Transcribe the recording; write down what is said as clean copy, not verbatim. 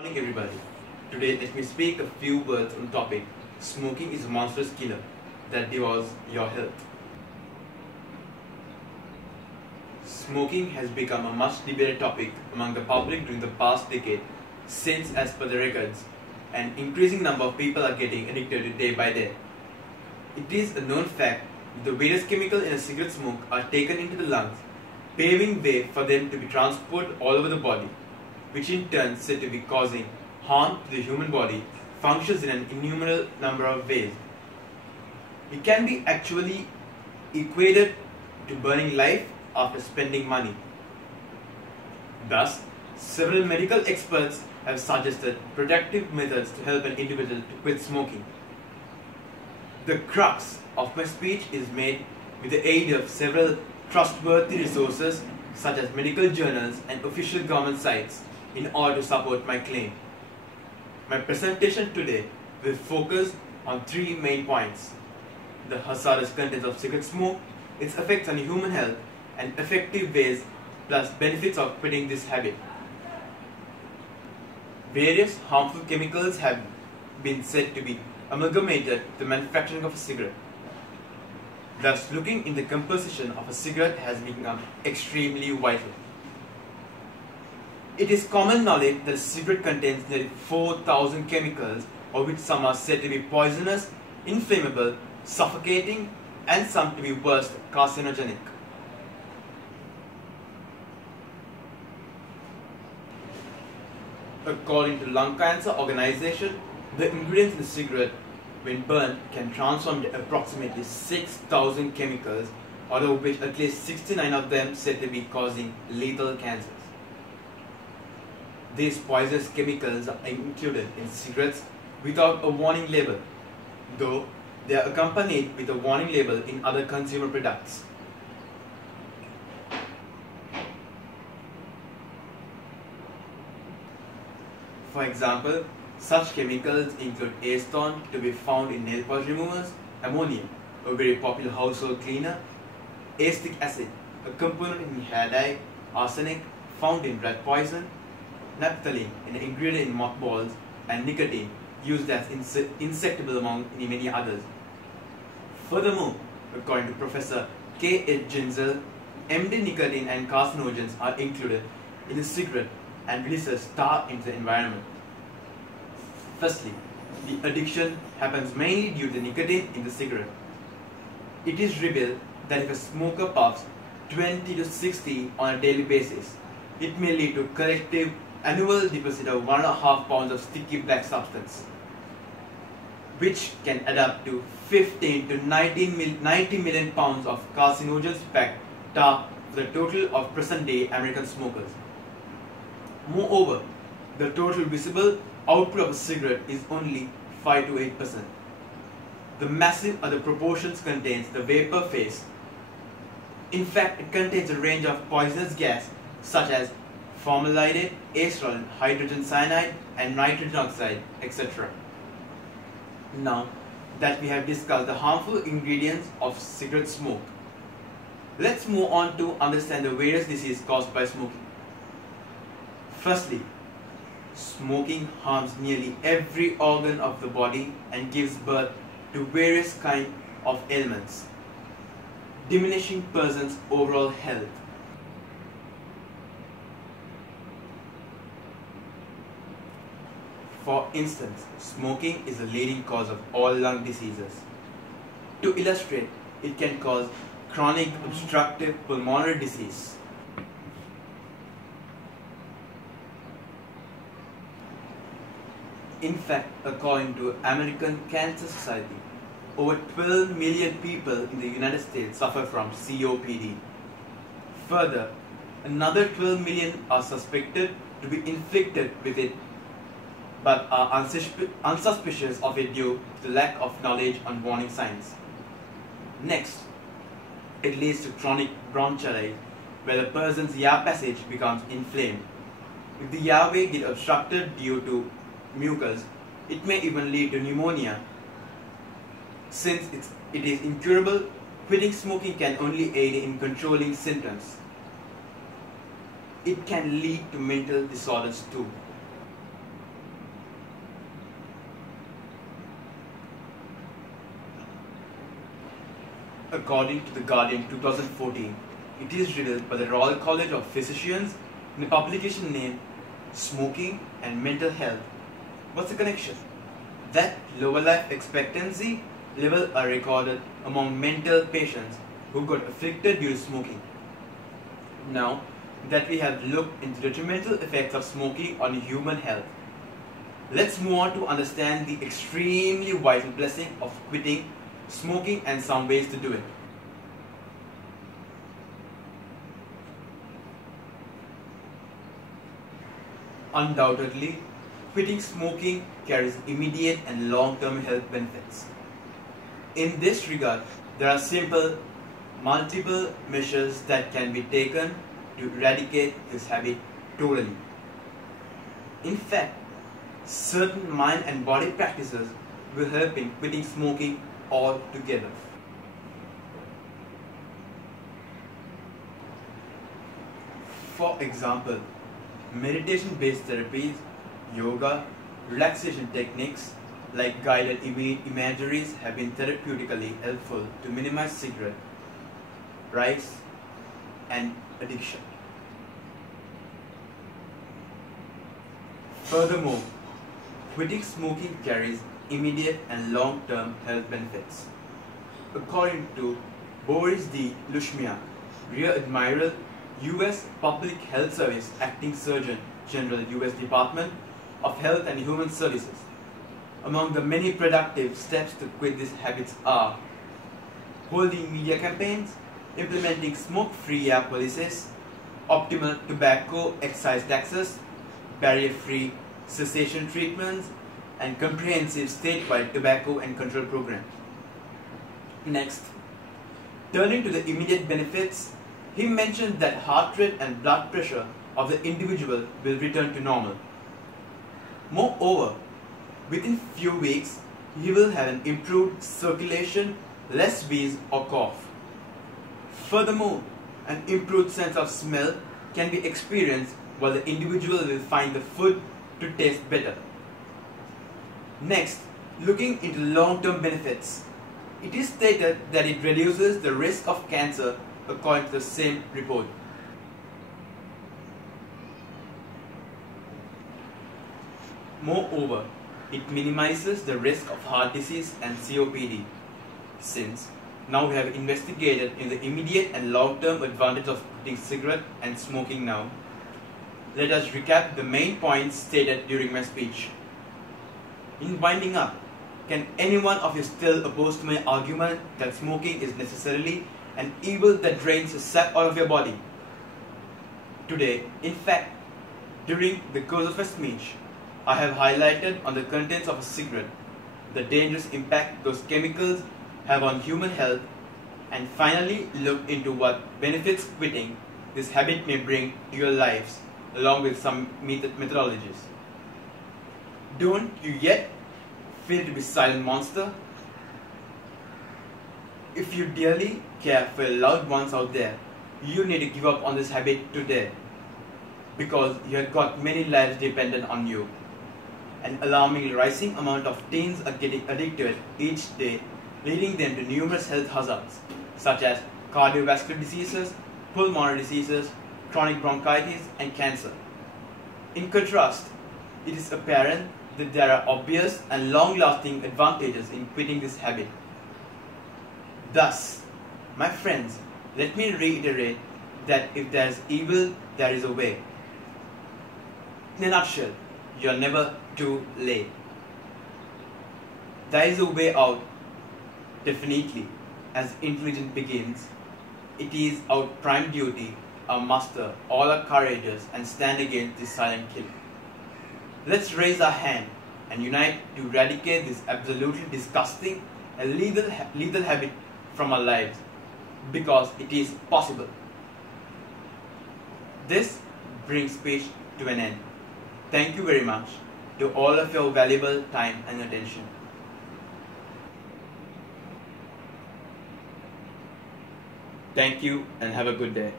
Morning everybody. Today let me speak a few words on the topic smoking is a monstrous killer that devours your health. Smoking has become a much debated topic among the public during the past decade since, as per the records, an increasing number of people are getting addicted to day by day. It is a known fact that the various chemicals in a cigarette smoke are taken into the lungs, paving way for them to be transported all over the body, which in turn said to be causing harm to the human body, functions in an innumerable number of ways. It can be actually equated to burning life after spending money. Thus, several medical experts have suggested protective methods to help an individual to quit smoking. The crux of my speech is made with the aid of several trustworthy resources such as medical journals and official government sites in order to support my claim. My presentation today will focus on three main points: the hazardous contents of cigarette smoke, its effects on human health, and effective ways plus benefits of quitting this habit. Various harmful chemicals have been said to be amalgamated to the manufacturing of a cigarette. Thus, looking in the composition of a cigarette has become extremely vital. It is common knowledge that a cigarette contains nearly 4,000 chemicals, of which some are said to be poisonous, inflammable, suffocating, and some to be worse, carcinogenic. According to Lung Cancer Organization, the ingredients in the cigarette, when burned, can transform into approximately 6,000 chemicals, out of which at least 69 of them said to be causing lethal cancers. These poisonous chemicals are included in cigarettes without a warning label, though they are accompanied with a warning label in other consumer products. For example, such chemicals include acetone, to be found in nail polish removers, ammonia, a very popular household cleaner, acetic acid, a component in hair dye, arsenic, found in rat poison, naphthalene, an ingredient in mothballs, and nicotine, used as insectable among many others. Furthermore, according to Professor K. H. Ginzel, MD, nicotine and carcinogens are included in a cigarette and releases tar into the environment. Firstly, the addiction happens mainly due to nicotine in the cigarette. It is revealed that if a smoker puffs 20 to 60 on a daily basis, it may lead to collective annual deposit of 1.5 pounds of sticky black substance, which can add up to 15 to 90 million pounds of carcinogens packed tar for the total of present-day American smokers. Moreover, the total visible output of a cigarette is only 5 to 8%. The massive other proportions contains the vapor phase. In fact, it contains a range of poisonous gas such as formaldehyde, acetone, hydrogen cyanide, and nitrogen oxide, etc. Now that we have discussed the harmful ingredients of cigarette smoke, let's move on to understand the various diseases caused by smoking. Firstly, smoking harms nearly every organ of the body and gives birth to various kinds of ailments, diminishing a person's overall health. For instance, smoking is a leading cause of all lung diseases. To illustrate, it can cause chronic obstructive pulmonary disease. In fact, according to American Cancer Society, over 12 million people in the United States suffer from COPD. Further, another 12 million are suspected to be infected with it but are unsuspicious of it due to the lack of knowledge on warning signs. Next, it leads to chronic bronchitis, where the person's air passage becomes inflamed. If the airway gets obstructed due to mucus, it may even lead to pneumonia. Since it is incurable, quitting smoking can only aid in controlling symptoms. It can lead to mental disorders too. According to The Guardian 2014, it is revealed by the Royal College of Physicians in a publication named Smoking and Mental Health. What's the connection? That lower life expectancy levels are recorded among mental patients who got afflicted due to smoking. Now that we have looked into the detrimental effects of smoking on human health, let's move on to understand the extremely vital blessing of quitting smoking and some ways to do it. Undoubtedly, quitting smoking carries immediate and long-term health benefits. In this regard, there are simple, multiple measures that can be taken to eradicate this habit totally. In fact, certain mind and body practices will help in quitting smoking altogether. For example, meditation-based therapies, yoga, relaxation techniques like guided imageries have been therapeutically helpful to minimize cigarette rise and addiction. Furthermore, quitting smoking carries immediate and long-term health benefits. According to Boris D. Lushmiak, Rear Admiral, U.S. Public Health Service Acting Surgeon General, U.S. Department of Health and Human Services, among the many productive steps to quit these habits are holding media campaigns, implementing smoke-free air policies, optimal tobacco excise taxes, barrier-free cessation treatments, and comprehensive statewide tobacco and control programs. Next, turning to the immediate benefits, he mentioned that heart rate and blood pressure of the individual will return to normal. Moreover, within few weeks, he will have an improved circulation, less wheeze or cough. Furthermore, an improved sense of smell can be experienced while the individual will find the food to taste better. Next, looking into long-term benefits, it is stated that it reduces the risk of cancer according to the same report. Moreover, it minimizes the risk of heart disease and COPD. Since now we have investigated in the immediate and long-term advantage of quitting cigarette and smoking now, let us recap the main points stated during my speech. In winding up, can any one of you still oppose to my argument that smoking is necessarily an evil that drains the sap out of your body? Today, in fact, during the course of my speech, I have highlighted on the contents of a cigarette, the dangerous impact those chemicals have on human health, and finally looked into what benefits quitting this habit may bring to your lives, along with some methodologies. Don't you yet feel to be silent monster? If you dearly care for your loved ones out there, you need to give up on this habit today, because you have got many lives dependent on you. An alarmingly rising amount of teens are getting addicted each day, leading them to numerous health hazards such as cardiovascular diseases, pulmonary diseases, chronic bronchitis, and cancer. In contrast, it is apparent that there are obvious and long-lasting advantages in quitting this habit. Thus, my friends, let me reiterate that if there is evil, there is a way. In a nutshell, you are never too late. There is a way out, definitely. As intelligence begins, it is our prime duty, our master, all are courageous and stand against this silent killer. Let's raise our hand and unite to eradicate this absolutely disgusting and lethal habit from our lives, because it is possible. This brings speech to an end. Thank you very much to all of your valuable time and attention. Thank you and have a good day.